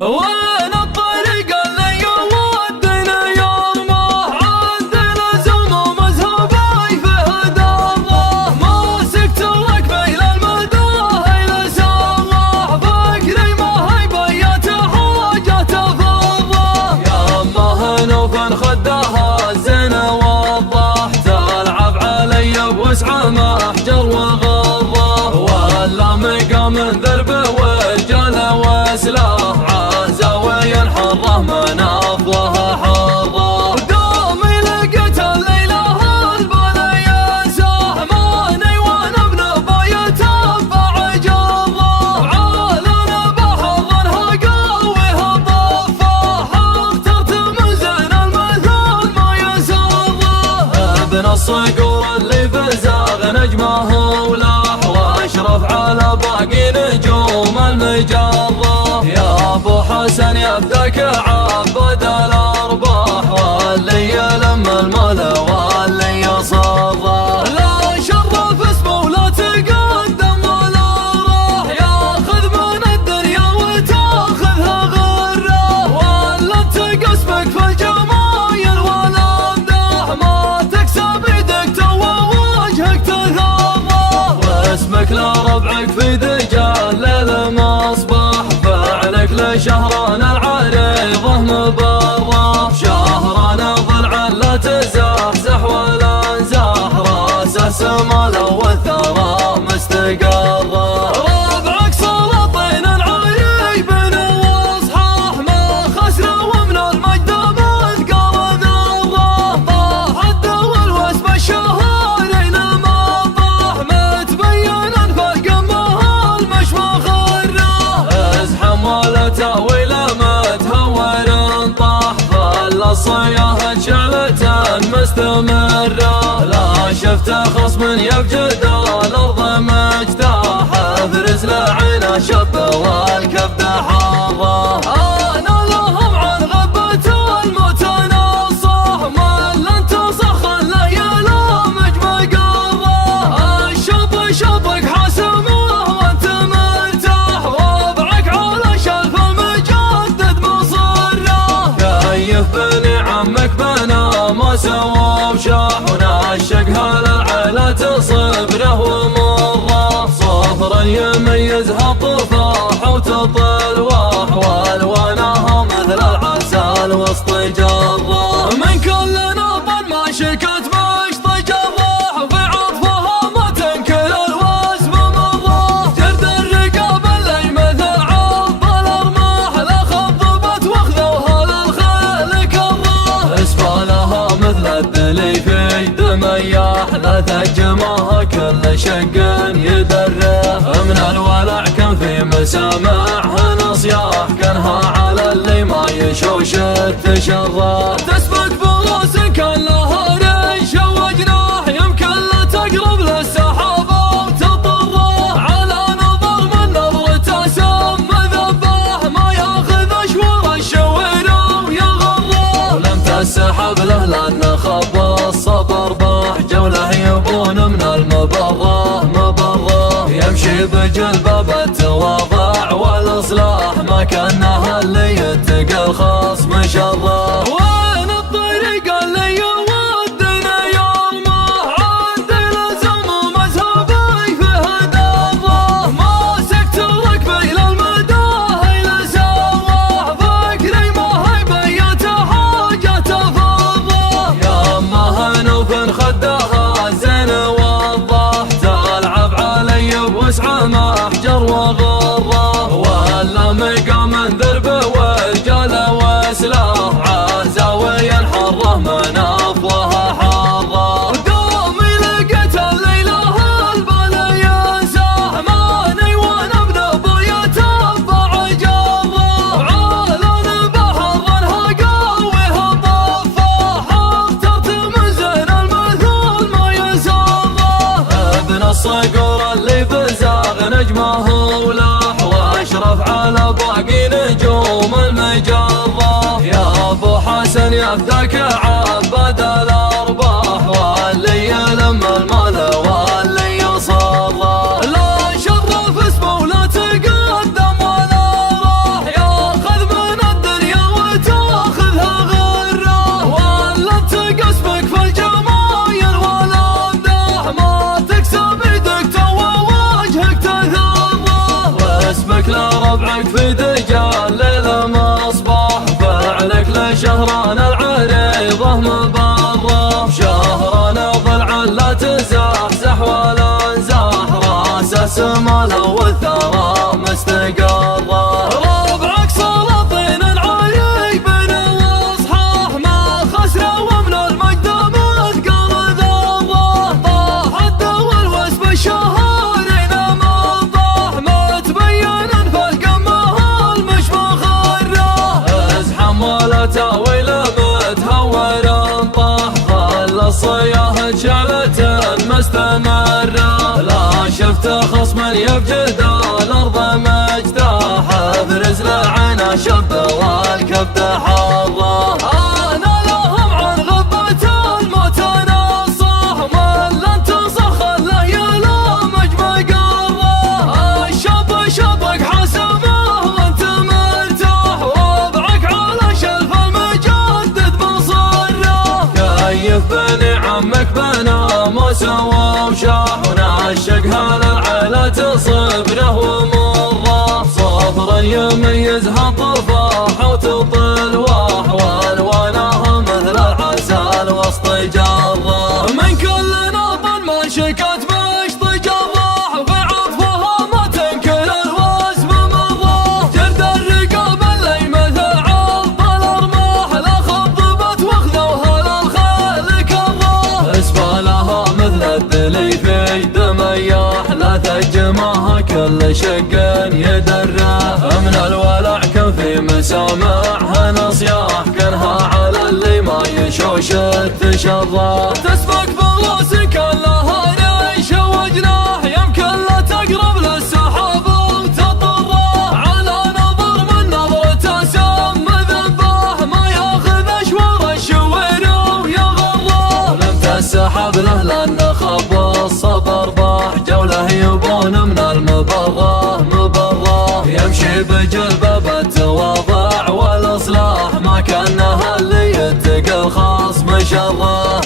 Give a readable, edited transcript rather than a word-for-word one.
وين الطريق اللي يودنا يومه عندنا زلم ومذهبي فيه دره ماسكت لك بين المداهي لسواه فكري ما هي بيت حاجة تفره يمه نوف خدها الزين وضح تلعب علي بوسعه محجر وغره ولا مقام ذربه والجاله وسلاح عزاوي حره من افضلها حره قومي لقيت الليله البلا ينساه ماني وانا ابن بيت ابع جره عالنا بحظنها قويها ضفاه اخترت من زين المثل ما يسره ابن الصقور اللي بزاغ نجمه ولاح واشرف على باقي نجوم المجره يا ابو حسن يبدك عبد الارباح واللي يلم المال واللي يصره لا شرف اسمه ولا تقدم ولا راح ياخذ من الدنيا وتاخذها غره ولا تقسمك في الجمايل ولا امداح ما تكسب يدك تو وجهك تثره واسمك لربعك في دجال ليل مصباح فعلك لشهران العريضه مبره شهران ضلع لا تزحزح ولا انزاح راسه سماله والثرى مستقره ربعك سلاطين العريب واصحاح ما خسره ومن المجد مثقال ذره طاح الدول واسم الشهرين المطاح متبين فالقمه المشمخ ازحم ولا تاويل متهور طاح فالصياح شعلة مستمرة لا شفت خصم يبجد الارض مجتاح افرس لعينه شب والكبد حاره انا لهم عن غبة الموت نصاح ما لن تصخ الليل مجمقره الشط شطك حسمه وانت مرتاح وضعك على شلف المجدد مصره كيف بني عمك بنا ما سوى وشاح ونعشقها للعيلة صبره ومره صفرا يميزها طفاح وتطل واح والوانها مثل العسل وسط جره من كل نظر ما شكت مشط جراح وفي عطفها ما تنكر الوسم مره جرد الرقاب اللي مثل عض الارماح لا خضبت واخذوها للخيل كره اسفالها مثل الدلي في دمياح لا تهجمها كل شق يدره من الولع كان في مسامعها نصياح كانها على اللي ما يشوش التشره تسبق بروس كان لها ريش وجناح يمكن لا تقرب للسحابه وتطره على نظر من نظرته سم ذباح ما ياخذ اشوار الشوير ويغره ولم تسحب له لان خب الصبر باح جوله يبون من المبره مبره يمشي بجلباب التواضع والاصلاح ما كانها اللي يتقى الخصم شره وين الطريق اللي يودنا يومه عندنا زلم ومذهبي فيه دره ماسكت لك بين المداهي لسواه فكري ما هي بيت حاجة تفره يمه نوف خدها الزين وضح تلعب علي بوسعه محجر وغره ولا مقام ذربه والجاله وسلاح عزاوي حره من افضلها حره قومي لقيت الليله البلا ينساه ماني وانا ابن بيت ابع جره عالنا بحظنها قويها ضفاه اخترت من زين المثل ما يسره ابن الصقور اللي بزاغ نجمه ولاح واشرف على باقي نجوم المجره يا ابو حسن يفدك عبد الارباح واللي يلم المال واللي يصره لا شرف اسمه ولا تقدم ولا راح ياخذ دجى الليل مصباح فعلك لشهرنا العريضة مبرة شهرنا ضلع لا تزحزح ولا انزاح راسه سماله والثرى مستقرة ربعك سلاطين العريق بين الاصحاح ما خسره ومن المجد مثقل ذرة طاح الدول واسب الشهرين مطاح متبين في القمه المشمخرة ازحم ولا تاويل متهور طاح خلى الصياح شعلة مستمرة لا شفت خصم يفجد الارض مجتاح ابرز لعنا شب والكبد حظه انا لهم عن غبة الموت نصح من لن تصخ خله يلامج مقره الشاب شبك حسبه وانت مرتاح وضعك على شلف المجدد مصره كيف بني عمك بنا موسى وشاح ونعشقها للعيلة صبره ومره صبرا يميزها طفاح وتطل واح والوانها مثل العسل وسط جره من كل ناب ما شكت مشط جراح بعطفها ما تنكر الوزن مره جرد الرقاب اللي مثل عرض الارماح لا خضبت واخذوها للخيل كره اسبالها مثل الدلي في دمياح لا تجمعها كل شق يدره من الولع كان في مسامعها نصياح كانها على اللي ما يشوش التشظى تسبق بروس كان لها ريش وجناح يمكن لا تقرب للسحاب وتطره على نظر من نظرته سم ذباح ما ياخذ اشوار الشوير ويغره لم تسحب له لان خب الصبر باح جوله يبون من المبره مبره يمشي بجلبه بالتواضع والاصلاح ما كانها اللي يتقى الخصم شره